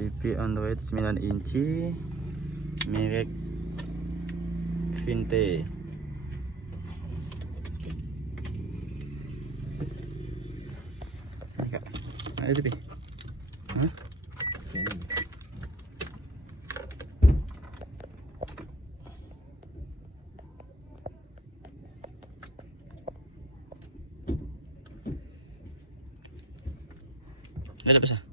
TV Android 9 inci merek Vinte. Kak, ayo deh. Hah? Ada apa sih?